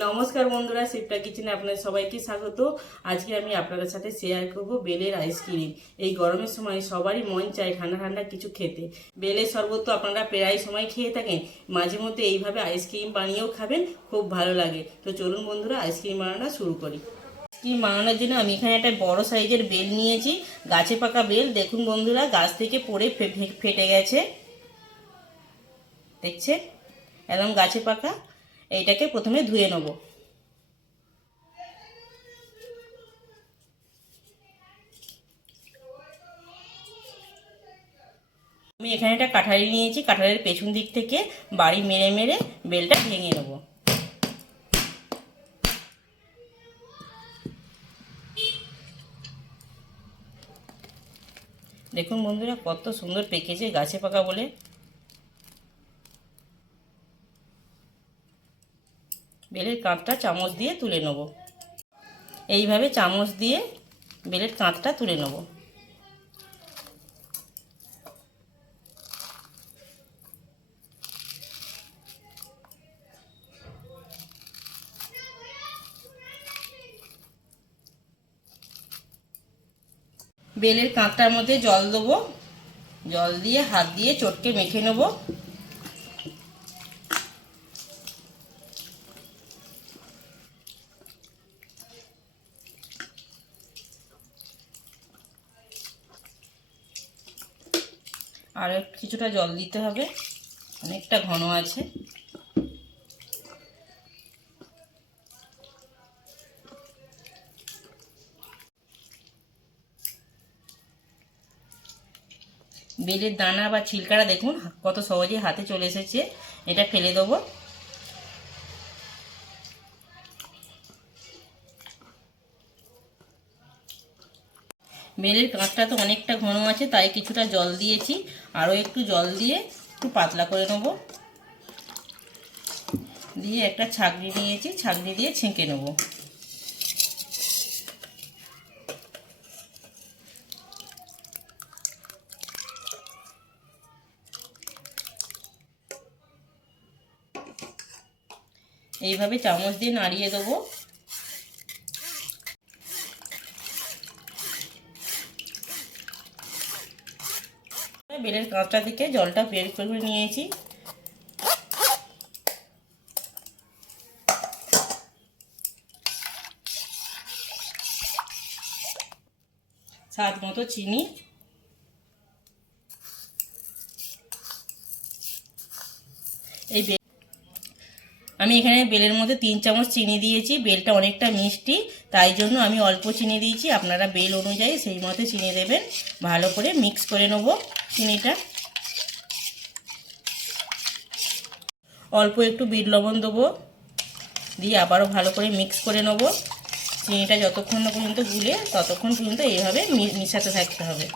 নমস্কার বন্ধুরা, শিপ্রা কিচেনে আপনাদের সবাইকে স্বাগত। আজকে আমি আপনাদের সাথে শেয়ার করব বেলের আইসক্রিম। এই গরমের সময় সবারই মন চায় ঠান্ডা ঠান্ডা কিছু খেতে। বেলের শরবত তো আপনারা প্রায় সময় খেয়ে থাকেন, মাঝে মধ্যে এইভাবে আইসক্রিম বানিয়েও খাবেন, খুব ভালো লাগে। তো চলুন বন্ধুরা, আইসক্রিম বানানো শুরু করি। আইসক্রিম বানানোর জন্য আমি এখানে একটা বড় সাইজের বেল নিয়েছি, গাছে পাকা বেল। দেখুন বন্ধুরা, গাছ থেকে পড়ে ফেটে গেছে, দেখছেন? একদম গাছে পাকা। এইটাকে প্রথমে ধুয়ে নেব। আমি এখানে একটা কাঁঠালি নিয়েছি, কাঁঠালের পেছন দিক থেকে বাড়ি মেরে মেরে বেলটা ভেঙে নেব। দেখুন বন্ধুরা, কত সুন্দর পেকেছে গাছে পাকা বলে। বেলের কাঁধটা চামচ দিয়ে তুলে নেব। এইভাবে চামচ দিয়ে বেলের কাঁধটা তুলে নেব। বেলের কাঁধটার মধ্যে জল দেবো, জল দিয়ে হাত দিয়ে চটকে মেখে নেব। আর কিছুটা জল দিতে হবে, অনেকটা ঘন আছে। বেলের দানা বা ছিলকাটা দেখুন কত সহজে হাতে চলে এসেছে। এটা ফেলে দেবো। বেলের কাঁচটা তো অনেকটা ঘন আছে, তাই কিছুটা জল দিয়েছি। আরও একটু জল দিয়ে একটু পাতলা করে নেব। দিয়ে একটা ছাঁকনি নিয়েছি, ছাঁকনি দিয়ে ছেঁকে নেব। এইভাবে চামচ দিয়ে নাড়িয়ে দেবো। বেলের কাঁচটা থেকে জলটা বের করে নিয়েছি। স্বাদ মতো চিনি, আমি এখানে বেলের মধ্যে 3 চামচ চিনি দিয়েছি। বেলটা অনেকটা মিষ্টি, তাই জন্য আমি অল্প চিনি দিয়েছি। আপনারা বেল অনুযায়ী সেই মতো চিনি দেবেন। ভালো করে মিক্স করে নেব চিনিটা। অল্প একটু বিট লবণ দেবো, দিয়ে আবারও ভালো করে মিক্স করে নেব। চিনিটা যতক্ষণ না পর্যন্ত গুলে ততক্ষণ পর্যন্ত এইভাবে মিশাতে থাকতে হবে।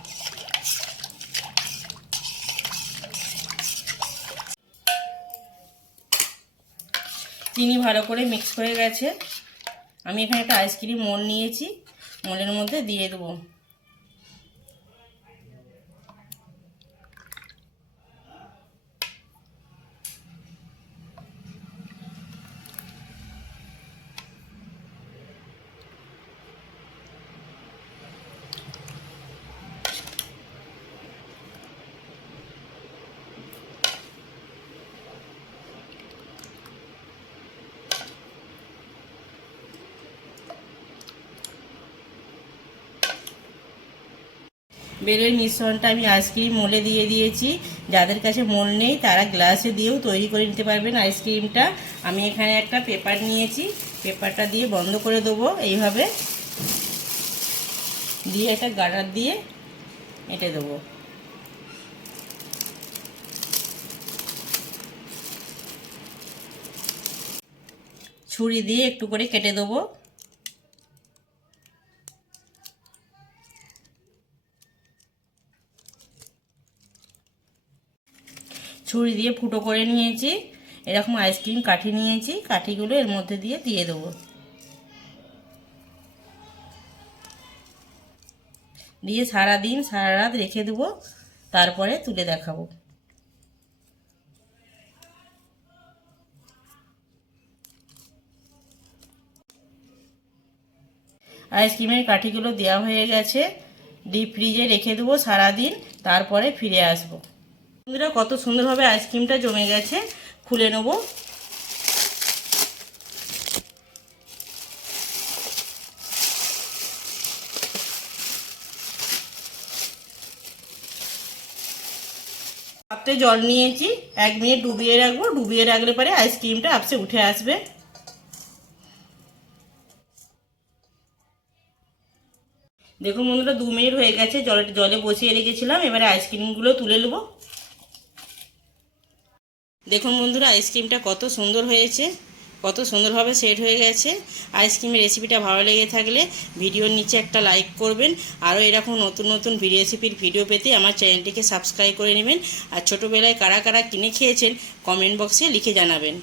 চিনি ভালো করে মিক্স হয়ে গেছে। আমি এখানে একটা আইসক্রিম মোল্ড নিয়েছি, মোল্ডের মধ্যে দিয়ে দেবো। বেলের মিশ্রণটা আমি আইসক্রিম মোল্ডে দিয়ে দিয়েছি। যাদের কাছে মোল্ড নেই তারা গ্লাসে দিয়েও তৈরি করে নিতে পারবেন আইসক্রিমটা। আমি এখানে একটা পেপার নিয়েছি, পেপারটা দিয়ে বন্ধ করে দেবো। এইভাবে দিয়ে একটা গার্ডার দিয়ে এঁটে দেবো। ছুরি দিয়ে একটু করে কেটে দেবো। ছুরি দিয়ে ফুটো করে নিয়েছি। এরকম আইসক্রিম কাঠি নিয়েছি, কাঠিগুলো এর মধ্যে দিয়ে দেবো। দিয়ে সারাদিন সারা রাত রেখে দেবো, তারপরে তুলে দেখাবো। আইসক্রিমের কাঠিগুলো দেওয়া হয়ে গেছে। ডিপ ফ্রিজে রেখে দেবো সারাদিন, তারপরে ফিরে আসবো। বন্ধুরা, কত সুন্দরভাবে আইসক্রিমটা জমে গেছে, খুলে নেবো। পাত্রে জল নিয়েছি, 1 মিনিট ডুবিয়ে রাখবো। ডুবিয়ে রাখলে পরে আইসক্রিমটা আপসে উঠে আসবে। দেখুন বন্ধুরা, 2 মিনিট হয়ে গেছে, জলে বসিয়ে রেখেছিলাম। এবারে আইসক্রিমগুলো তুলে নেবো। দেখুন বন্ধুরা, আইসক্রিমটা কত সুন্দর হয়েছে, কত সুন্দরভাবে সেট হয়ে গেছে। আইসক্রিমের রেসিপিটা ভালো লেগে থাকলে ভিডিওর নিচে একটা লাইক করবেন। আরও এরকম নতুন নতুন রেসিপির ভিডিও পেতে আমার চ্যানেলটিকে সাবস্ক্রাইব করে নেবেন। আর ছোটোবেলায় কারা কারা কিনে খেয়েছেন কমেন্ট বক্সে লিখে জানাবেন।